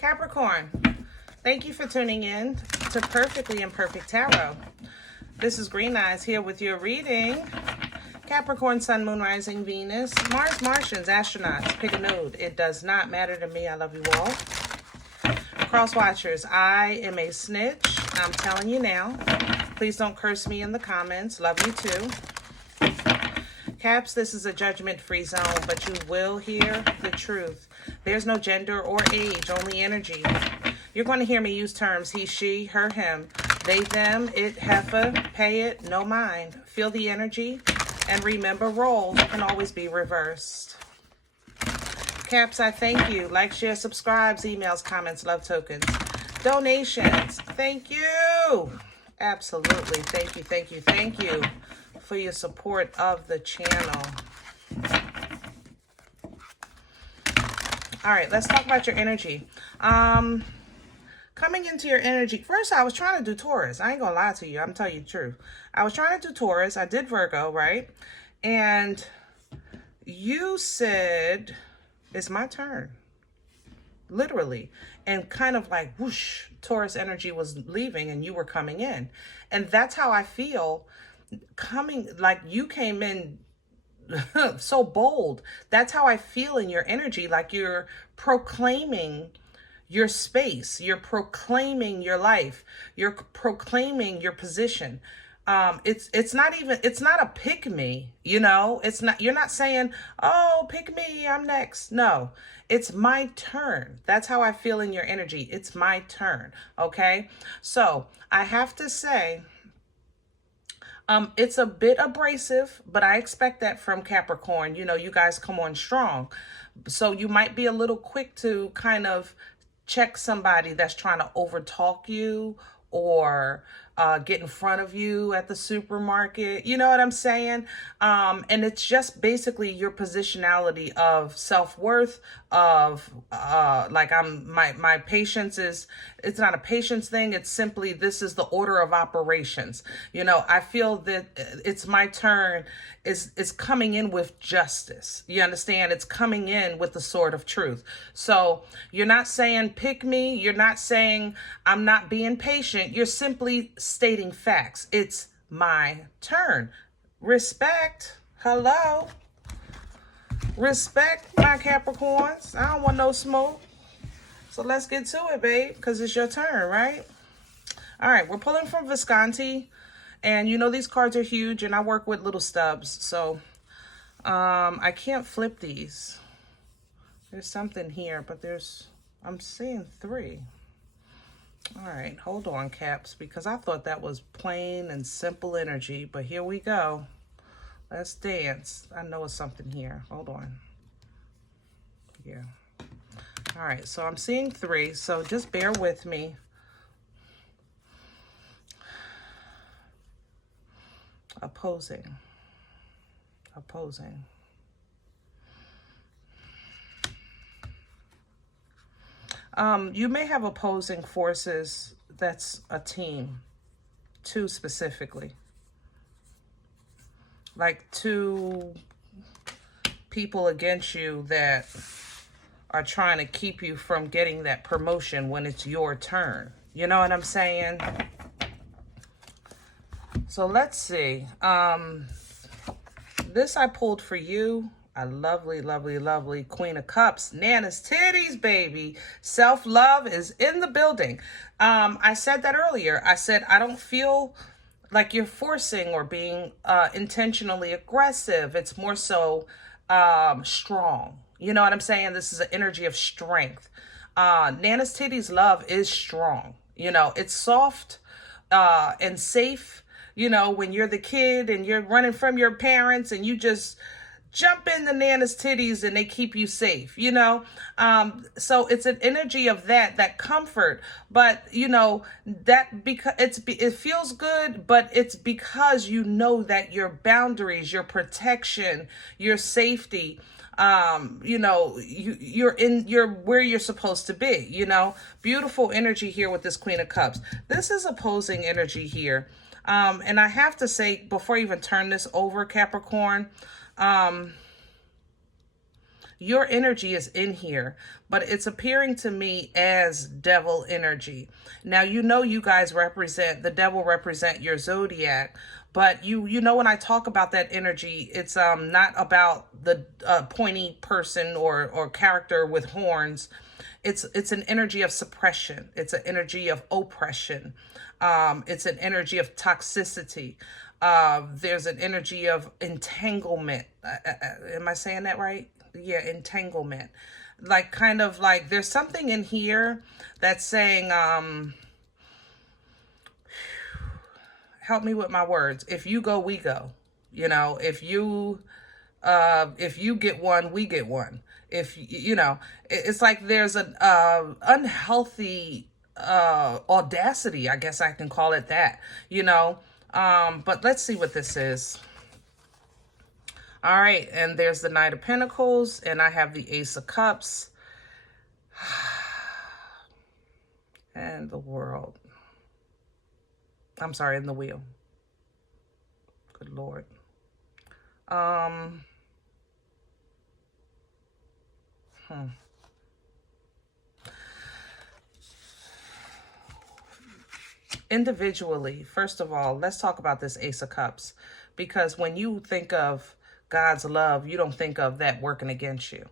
Capricorn, thank you for tuning in to Perfectly Imperfect Tarot. This is Green Eyes here with your reading. Capricorn, Sun, Moon, Rising, Venus, Mars, Martians, astronauts, pick a node. It does not matter to me. I love you all. Cross watchers, I am a snitch. I'm telling you now. Please don't curse me in the comments. Love you too. Caps, this is a judgment-free zone, but you will hear the truth. There's no gender or age, only energy. You're going to hear me use terms he, she, her, him, they, them, it, heifer, pay it, no mind. Feel the energy, and remember, roles can always be reversed. Caps, I thank you. Like, share, subscribes, emails, comments, love tokens, donations. Thank you. Absolutely. Thank you, thank you, thank you for your support of the channel. All right, let's talk about your energy. Coming into your energy, first I was trying to do Taurus. I ain't gonna lie to you, I'm telling you the truth. I was trying to do Taurus. I did Virgo, right? And you said, it's my turn. Literally. And kind of like whoosh, Taurus energy was leaving and you were coming in. And that's how I feel coming, like you came in so bold. That's how I feel in your energy, like you're proclaiming your space, you're proclaiming your life, you're proclaiming your position. It's not a pick me, you know. It's not, you're not saying, oh, pick me, I'm next. No, it's my turn. That's how I feel in your energy. It's my turn. Okay, so I have to say, it's a bit abrasive, but I expect that from Capricorn. You know, you guys come on strong. So you might be a little quick to kind of check somebody that's trying to overtalk you or get in front of you at the supermarket. You know what I'm saying? And it's just basically your positionality of self-worth, of like my patience is, it's not a patience thing. It's simply, this is the order of operations. You know, I feel that it's my turn is coming in with justice. You understand? It's coming in with the sword of truth. So you're not saying pick me. You're not saying I'm not being patient. You're simply stating facts. It's my turn. Respect. Hello. Respect, my Capricorns. I don't want no smoke. So let's get to it, babe, because it's your turn, right? All right, we're pulling from Visconti. And you know these cards are huge, and I work with little stubs. So I can't flip these. There's something here, but I'm seeing 3. All right, hold on, Caps, because I thought that was plain and simple energy. But here we go. Let's dance. I know it's something here. Hold on. Yeah. All right, so I'm seeing 3, so just bear with me. Opposing. You may have opposing forces that's a team, 2 specifically. Like 2 people against you that are trying to keep you from getting that promotion when it's your turn. You know what I'm saying? So let's see. This I pulled for you. A lovely, lovely, lovely Queen of Cups. Nana's titties, baby. Self-love is in the building. I said that earlier. I said, I don't feel like you're forcing or being intentionally aggressive. It's more so strong. You know what I'm saying? This is an energy of strength. Nana's titties love is strong. You know, it's soft and safe. You know, when you're the kid and you're running from your parents and you just jump into Nana's titties and they keep you safe, you know? So it's an energy of that comfort, but you know, that because it feels good, but it's because you know that your boundaries, your protection, your safety, you know, you're where you're supposed to be, you know? Beautiful energy here with this Queen of Cups. This is opposing energy here. And I have to say, before I even turn this over, Capricorn, your energy is in here, but it's appearing to me as devil energy. Now, you guys the devil represent your zodiac, but you know, when I talk about that energy, it's not about the pointy person or character with horns. It's an energy of suppression. It's an energy of oppression. It's an energy of toxicity. There's an energy of entanglement. Am I saying that right? Yeah, entanglement. Like, kind of like there's something in here that's saying, help me with my words. If you go, we go. You know, if you get one, we get one. If you know, it's like there's an unhealthy audacity, I guess I can call it that, you know. But let's see what this is. All right, and there's the Knight of Pentacles, and I have the Ace of Cups, and the World. I'm sorry, and the Wheel. Good Lord. Individually, first of all, let's talk about this Ace of Cups, because when you think of God's love, you don't think of that working against you.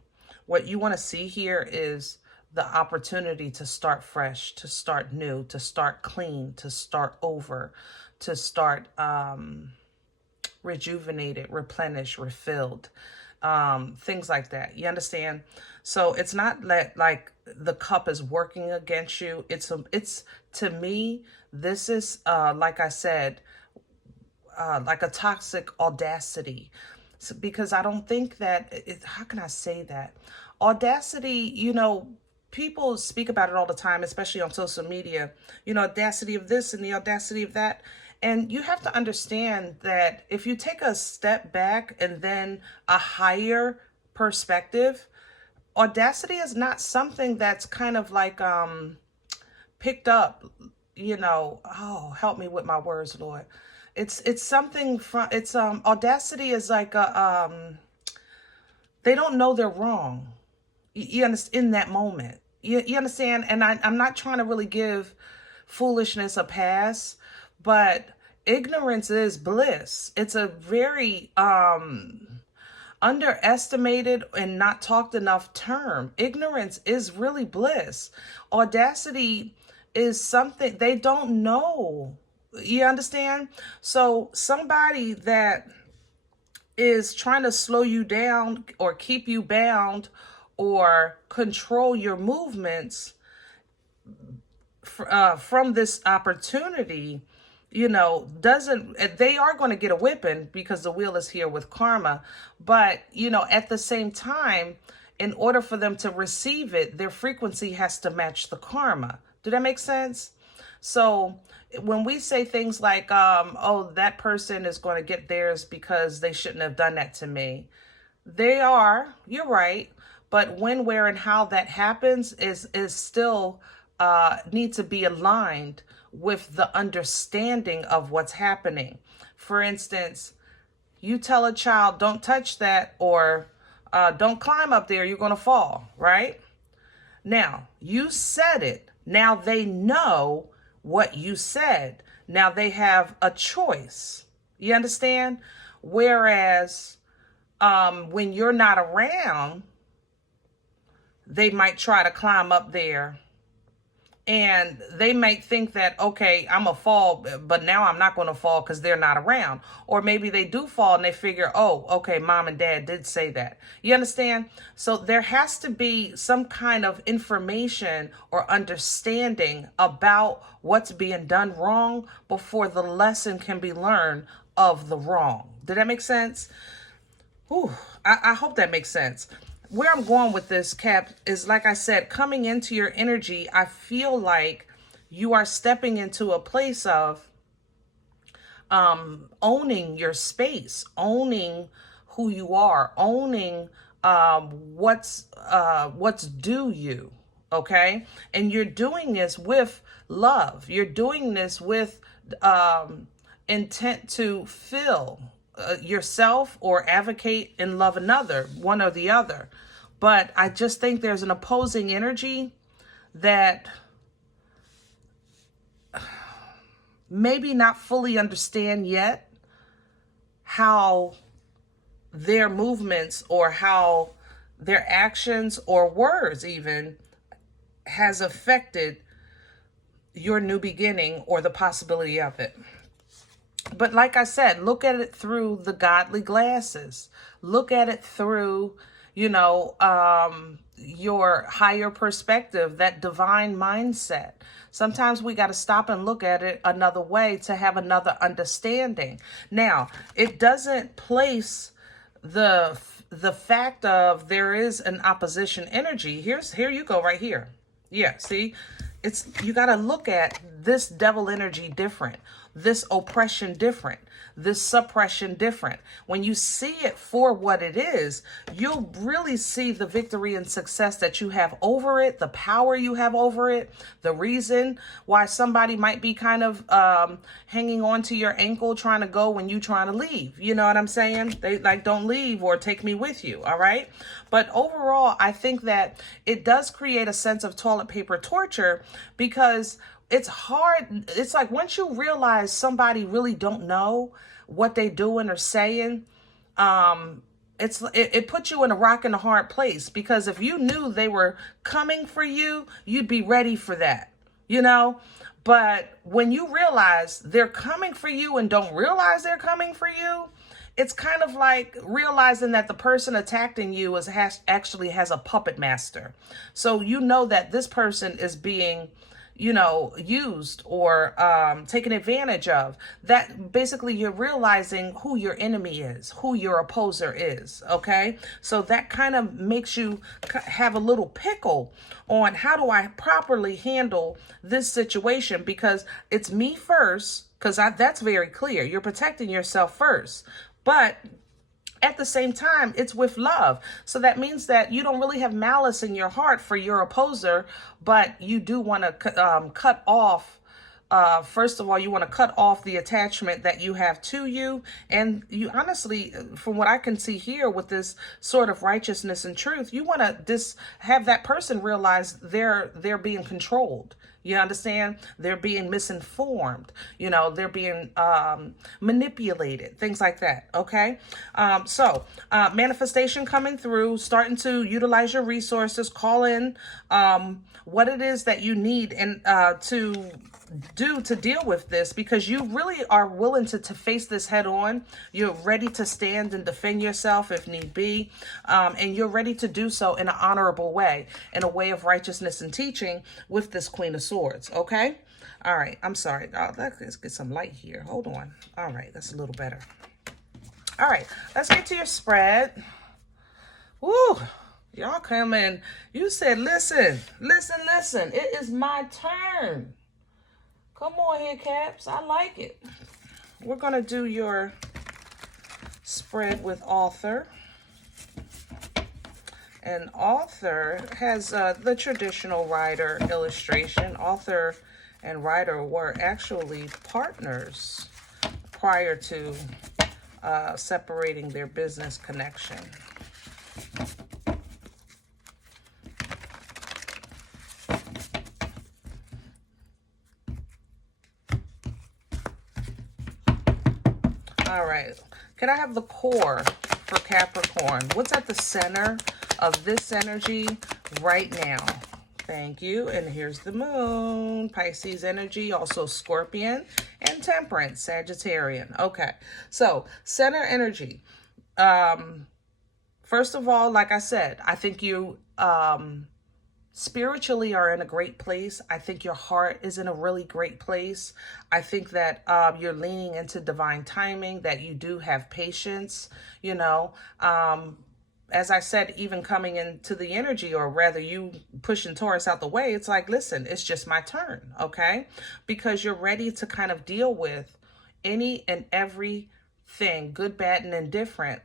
What you want to see here is the opportunity to start fresh, to start new, to start clean, to start over, to start rejuvenated, replenished, refilled, things like that. You understand? So it's not like the cup is working against you. It's to me, this is like I said, like a toxic audacity. So, because I don't think that how can I say that? Audacity, you know, people speak about it all the time, especially on social media, you know, audacity of this and the audacity of that. And you have to understand that if you take a step back and then a higher perspective, audacity is not something that's kind of like picked up, you know. Oh, help me with my words, Lord. It's something from, it's audacity is like a they don't know they're wrong. You understand, in that moment. You understand? And I'm not trying to really give foolishness a pass, but ignorance is bliss. It's a very underestimated and not talked enough term. Ignorance is really bliss. Audacity is something they don't know. You understand? So somebody that is trying to slow you down or keep you bound or control your movements from this opportunity, you know, they are going to get a whipping because the wheel is here with karma. But, you know, at the same time, in order for them to receive it, their frequency has to match the karma. Do that make sense? So when we say things like, oh, that person is going to get theirs because they shouldn't have done that to me. You're right. But when, where, and how that happens is still need to be aligned with the understanding of what's happening. For instance, you tell a child, don't touch that, or don't climb up there, you're going to fall, right? Now, you said it. Now they know what you said. Now they have a choice. You understand? Whereas when you're not around, they might try to climb up there. And they might think that, okay, I'm going to fall, but now I'm not going to fall because they're not around. Or maybe they do fall and they figure, oh, okay, mom and dad did say that. You understand? So there has to be some kind of information or understanding about what's being done wrong before the lesson can be learned of the wrong. Did that make sense? Whew, I hope that makes sense. Where I'm going with this, Cap, is like I said, coming into your energy, I feel like you are stepping into a place of owning your space, owning who you are, owning what's due you, okay? And you're doing this with love. You're doing this with intent to fill yourself or advocate and love another, one or the other. But I just think there's an opposing energy that maybe not fully understand yet how their movements or how their actions or words even has affected your new beginning or the possibility of it. But like I said, look at it through the godly glasses. Look at it through, your higher perspective, that divine mindset. Sometimes we got to stop and look at it another way to have another understanding. Now, it doesn't place the fact of there is an opposition energy. Here you go right here. Yeah, see? You got to look at this devil energy different, this oppression different, this suppression different. When you see it for what it is, you'll really see the victory and success that you have over it, the power you have over it, the reason why somebody might be kind of hanging on to your ankle trying to go when you're trying to leave. You know what I'm saying? They like, don't leave or take me with you. All right. But overall, I think that it does create a sense of toilet paper torture because it's hard. It's like once you realize somebody really don't know what they doing or saying, it puts you in a rock and a hard place, because if you knew they were coming for you, you'd be ready for that, But when you realize they're coming for you and don't realize they're coming for you, it's kind of like realizing that the person attacking you actually has a puppet master. So you know that this person is being used or taken advantage of. That basically you're realizing who your enemy is, who your opposer is, okay? So that kind of makes you have a little pickle on how do I properly handle this situation, because it's me first, because that's very clear. You're protecting yourself first. But at the same time, it's with love. So that means that you don't really have malice in your heart for your opposer, but you do want to cut off. First of all, you want to cut off the attachment that you have to you. And you honestly, from what I can see here with this sort of righteousness and truth, you want to have that person realize they're being controlled. You understand? They're being misinformed. They're being manipulated, things like that. Okay. So manifestation coming through, starting to utilize your resources, call in what it is that you need and to do to deal with this, because you really are willing to face this head on. You're ready to stand and defend yourself if need be. And you're ready to do so in an honorable way, in a way of righteousness and teaching with this Queen of Swords. Okay. All right. I'm sorry. Let's get some light here. Hold on. All right. That's a little better. All right. Let's get to your spread. Woo. Y'all come in. You said, listen. It is my turn. Come on here, Caps. I like it. We're going to do your spread with Author. And Author has the traditional rider illustration. Author and rider were actually partners prior to separating their business connection. All right. Can I have the core for Capricorn? What's at the center of this energy right now? Thank you. And here's the moon, Pisces energy, also Scorpion and Temperance, Sagittarian. Okay. So center energy. First of all, like I said, I think you spiritually are in a great place. I think your heart is in a really great place. I think that you're leaning into divine timing, that you do have patience, as I said, even coming into the energy, or rather you pushing Taurus out the way, it's like, listen, it's just my turn, okay? Because you're ready to kind of deal with any and everything, good, bad, and indifferent,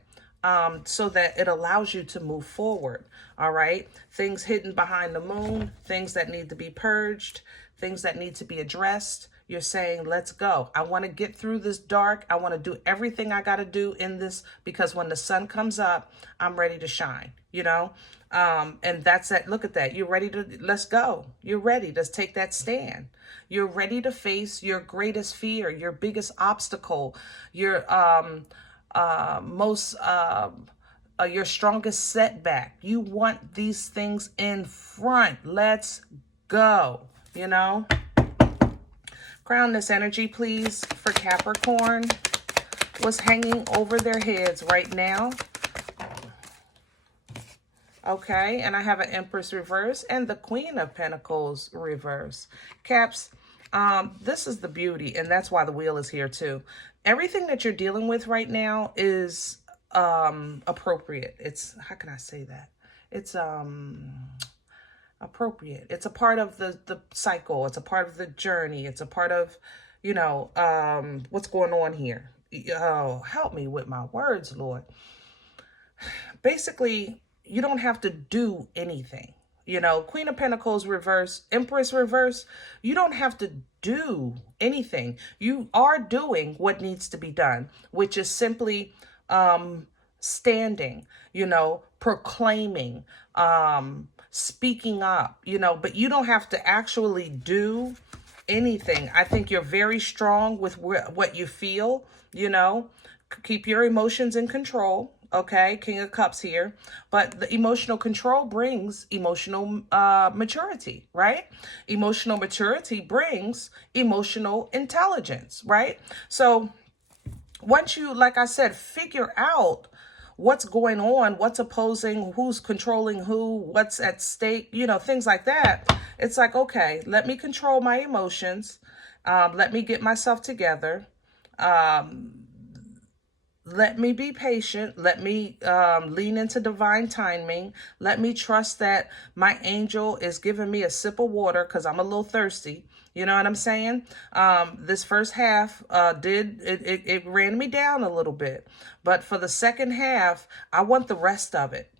so that it allows you to move forward, all right? Things hidden behind the moon, things that need to be purged, things that need to be addressed. You're saying, let's go. I want to get through this dark. I want to do everything I got to do in this, because when the sun comes up, I'm ready to shine. you know? And that's that. Look at that. You're ready to, let's go. You're ready to take that stand. You're ready to face your greatest fear, your biggest obstacle, your your strongest setback. You want these things in front. Let's go, you know? Crown this energy, please, for Capricorn. What's hanging over their heads right now? Okay, and I have an Empress reverse and the Queen of Pentacles reverse. Caps, this is the beauty, and that's why the wheel is here too. Everything that you're dealing with right now is appropriate. It's, how can I say that? It's appropriate. It's a part of the cycle. It's a part of the journey. It's a part of, you know, what's going on here. Oh, help me with my words, Lord. Basically, you don't have to do anything. You know, Queen of Pentacles reverse, Empress reverse, you don't have to do anything. You are doing what needs to be done, which is simply standing, you know, proclaiming, speaking up, you know, but you don't have to actually do anything. I think you're very strong with what you feel, you know. Keep your emotions in control. Okay, King of Cups here. But the emotional control brings emotional maturity, right? Emotional maturity brings emotional intelligence, right? So once you, like I said, figure out what's going on, what's opposing, who's controlling who, what's at stake, you know, things like that. It's like, okay, let me control my emotions. Let me get myself together. Let me be patient. Let me lean into divine timing. Let me trust that my angel is giving me a sip of water because I'm a little thirsty. You know what I'm saying? This first half it ran me down a little bit. But for the second half, I want the rest of it.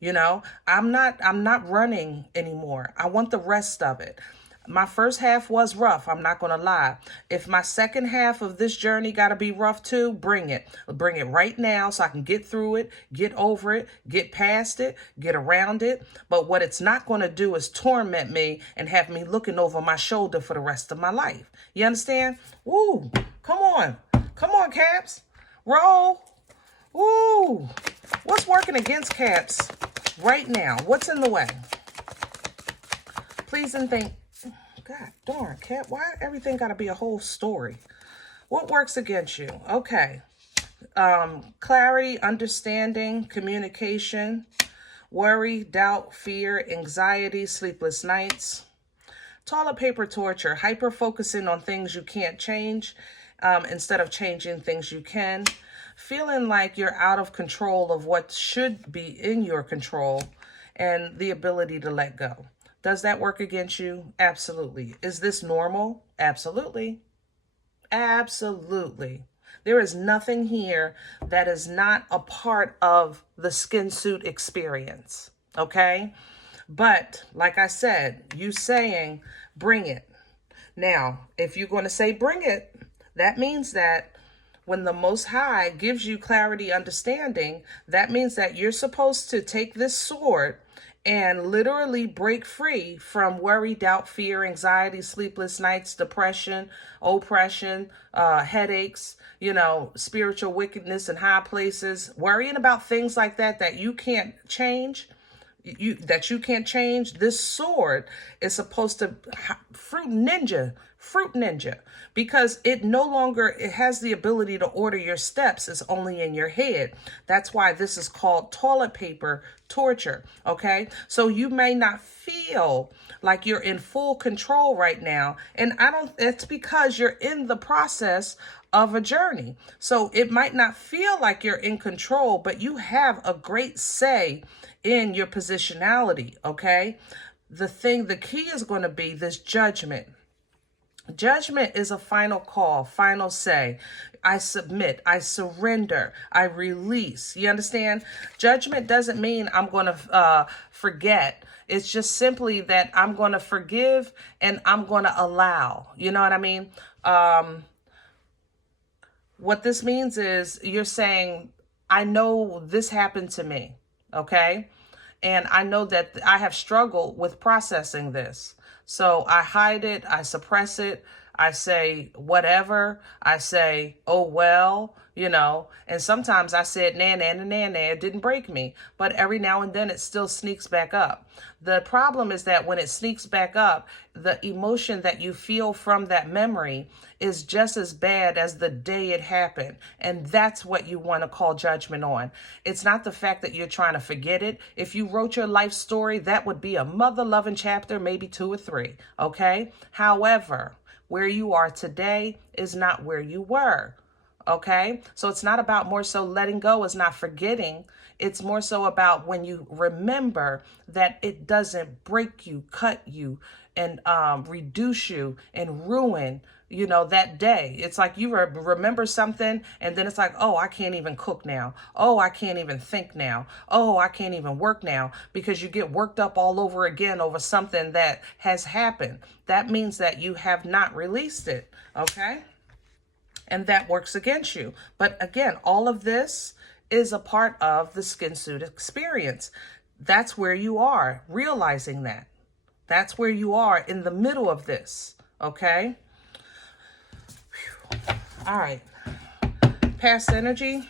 You know, I'm not running anymore. I want the rest of it. My first half was rough, I'm not going to lie. If my second half of this journey got to be rough too, bring it. Bring it right now so I can get through it, get over it, get past it, get around it. But what it's not going to do is torment me and have me looking over my shoulder for the rest of my life. You understand? Woo! Come on. Come on, Caps. Roll. Woo! What's working against Caps right now? What's in the way? Please and thank... God darn, Cap, why everything got to be a whole story? What works against you? Okay. Clarity, understanding, communication, worry, doubt, fear, anxiety, sleepless nights, toilet paper torture, hyper-focusing on things you can't change instead of changing things you can, feeling like you're out of control of what should be in your control, and the ability to let go. Does that work against you? Absolutely. Is this normal? Absolutely. Absolutely. There is nothing here that is not a part of the skin suit experience. Okay? But like I said, you saying bring it. Now, if you're going to say bring it, that means that when the Most High gives you clarity, understanding, that means that you're supposed to take this sword and literally break free from worry, doubt, fear, anxiety, sleepless nights, depression, oppression, headaches, you know, spiritual wickedness in high places, worrying about things like that that you can't change. That you can't change. This sword is supposed to fruit ninja, because it no longer, it has the ability to order your steps. It's only in your head. That's why this is called toilet paper torture. Okay. So you may not feel like you're in full control right now. And it's because you're in the process of a journey. So it might not feel like you're in control, but you have a great say in your positionality. Okay. The key is going to be this judgment. Judgment is a final call, final say. I submit, I surrender, I release. You understand? Judgment doesn't mean I'm going to forget. It's just simply that I'm going to forgive and I'm going to allow. You know what I mean? What this means is you're saying, I know this happened to me. Okay? And I know that I have struggled with processing this. So I hide it, I suppress it, I say whatever, I say, oh, well, and sometimes I said, nah, nah, nah, nah, nah, it didn't break me. But every now and then it still sneaks back up. The problem is that when it sneaks back up, the emotion that you feel from that memory is just as bad as the day it happened. And that's what you want to call judgment on. It's not the fact that you're trying to forget it. If you wrote your life story, that would be a mother-loving chapter, maybe 2 or 3, okay? However, where you are today is not where you were. Okay, so it's not about more so letting go, it's not forgetting. It's more so about when you remember that it doesn't break you, cut you, and reduce you and ruin, that day. It's like you remember something and then it's like, oh, I can't even cook now. Oh, I can't even think now. Oh, I can't even work now, because you get worked up all over again over something that has happened. That means that you have not released it, okay? And that works against you. But again, all of this is a part of the skin suit experience. That's where you are, realizing that. That's where you are in the middle of this, okay? Whew. All right. Past energy,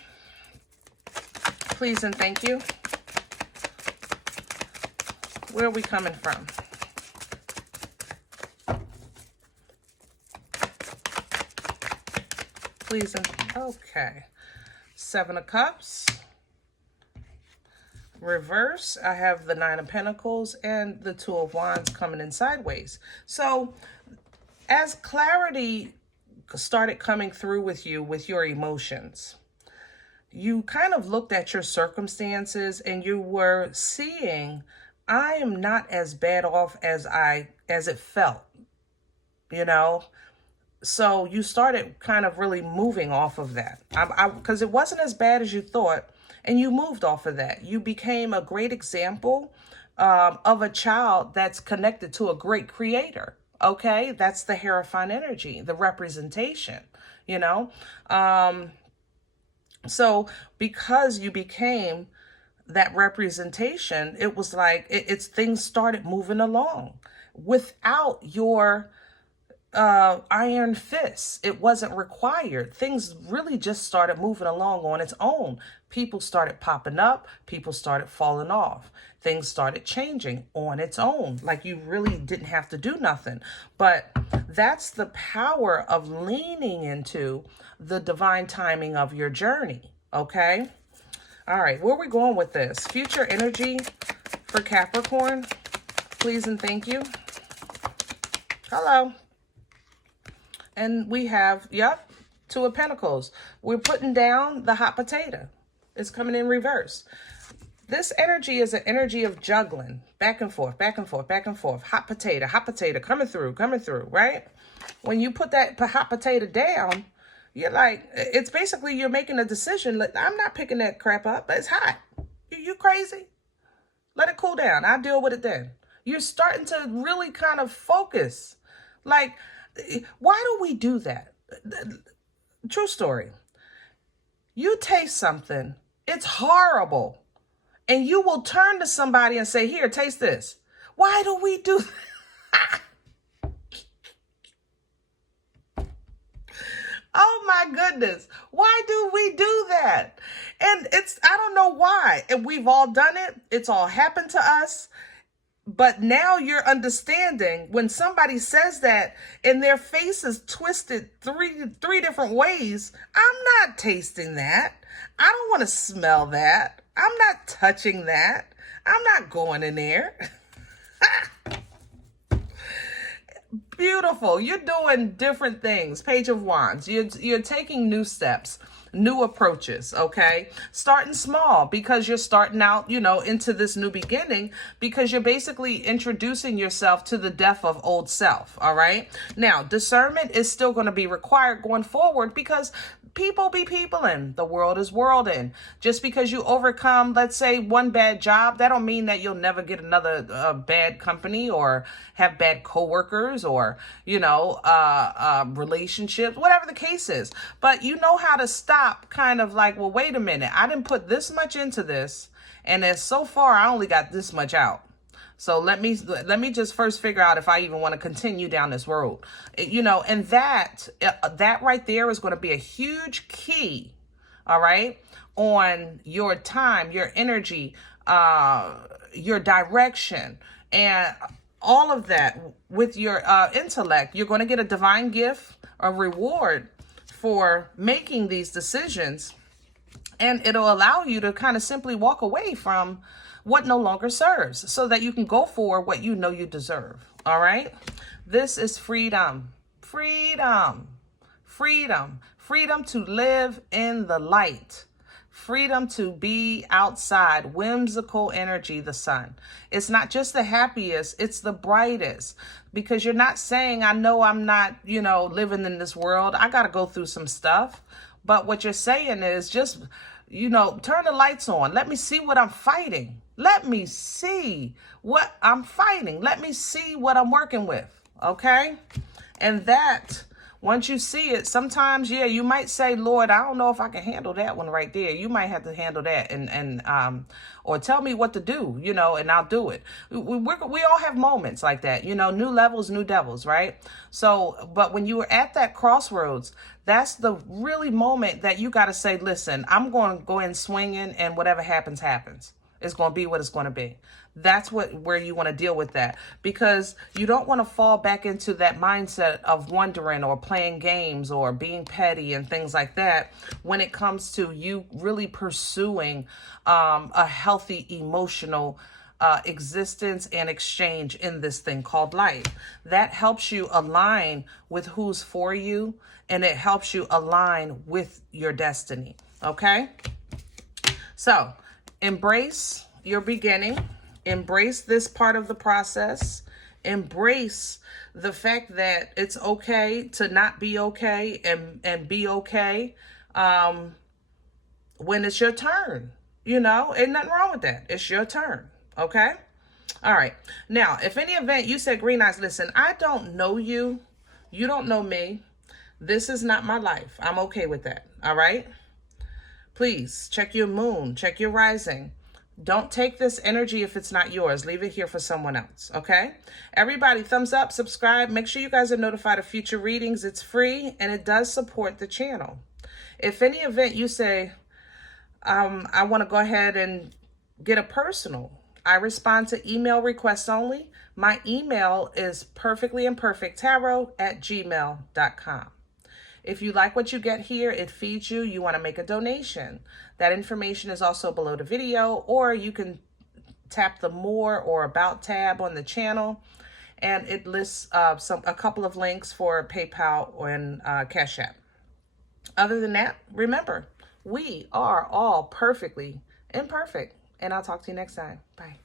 please and thank you. Where are we coming from? Please and okay. 7 of Cups. Reverse, I have the 9 of Pentacles and the 2 of Wands coming in sideways. So as clarity started coming through with you with your emotions, you kind of looked at your circumstances and you were seeing, I am not as bad off as it felt, So you started kind of really moving off of that, because it wasn't as bad as you thought, and you moved off of that. You became a great example of a child that's connected to a great creator, okay? That's the Hierophant energy, the representation, So because you became that representation, it was like things started moving along without your iron fists. It wasn't required. Things really just started moving along on its own. People started popping up. People started falling off. Things started changing on its own. Like you really didn't have to do nothing. But that's the power of leaning into the divine timing of your journey. Okay? All right. Where are we going with this? Future energy for Capricorn. Please and thank you. Hello. And we have, 2 of Pentacles. We're putting down the hot potato. It's coming in reverse. This energy is an energy of juggling. Back and forth, back and forth, back and forth. Hot potato coming through, right? When you put that hot potato down, you're like, it's basically you're making a decision. I'm not picking that crap up. It's hot. You crazy? Let it cool down. I'll deal with it then. You're starting to really kind of focus. Like, why do we do that? True story. You taste something, it's horrible, and you will turn to somebody and say, here, taste this. Why do we do that? Oh my goodness. Why do we do that? And I don't know why. And we've all done it. It's all happened to us. But now you're understanding when somebody says that and their face is twisted three different ways. I'm not tasting that. I don't want to smell that. I'm not touching that. I'm not going in there. Beautiful. You're doing different things. Page of Wands. You're taking new steps, new approaches, okay? Starting small because you're starting out, into this new beginning, because you're basically introducing yourself to the death of old self, all right? Now, discernment is still going to be required going forward because people be peopling. The world is worlding. Just because you overcome, let's say, one bad job, that don't mean that you'll never get another bad company or have bad coworkers or, relationships, whatever the case is. But you know how to stop kind of like, well, wait a minute. I didn't put this much into this And as so far, I only got this much out. So let me just first figure out if I even want to continue down this road, you know, and that right there is going to be a huge key. All right. On your time, your energy, your direction, and all of that with your intellect. You're going to get a divine gift, a reward for making these decisions. And it'll allow you to kind of simply walk away from what no longer serves so that you can go for what you know you deserve. All right. This is freedom, freedom, freedom, freedom to live in the light, freedom to be outside, whimsical energy, the sun. It's not just the happiest, it's the brightest, because you're not saying, I know I'm not, you know, living in this world. I got to go through some stuff. But what you're saying is just, you know, turn the lights on. Let me see what I'm fighting. Let me see what I'm fighting. Let me see what I'm working with. Okay? And that, once you see it, sometimes, yeah, you might say, Lord, I don't know if I can handle that one right there. You might have to handle that or tell me what to do, you know, and I'll do it. We all have moments like that, you know, new levels, new devils, right? So, but when you are at that crossroads, that's the really moment that you got to say, listen, I'm going to go in swinging, and whatever happens, happens. It's going to be what it's going to be. That's where you want to deal with that, because you don't want to fall back into that mindset of wondering or playing games or being petty and things like that when it comes to you really pursuing a healthy emotional existence and exchange in this thing called life. That helps you align with who's for you, and it helps you align with your destiny. Okay? So, embrace your beginning. Embrace this part of the process. Embrace the fact that it's okay to not be okay, and be okay when it's your turn. You know, ain't nothing wrong with that. It's your turn. Okay? All right. Now, if any event you said, Green Eyes, listen, I don't know you. You don't know me. This is not my life. I'm okay with that. All right? Please check your moon, check your rising. Don't take this energy if it's not yours. Leave it here for someone else, okay? Everybody, thumbs up, subscribe. Make sure you guys are notified of future readings. It's free, and it does support the channel. If any event you say, I want to go ahead and get a personal, I respond to email requests only. My email is perfectlyimperfecttarot@gmail.com. If you like what you get here, it feeds you, you want to make a donation. That information is also below the video, or you can tap the More or About tab on the channel, and it lists a couple of links for PayPal and CashApp. Other than that, remember, we are all perfectly imperfect, and I'll talk to you next time. Bye.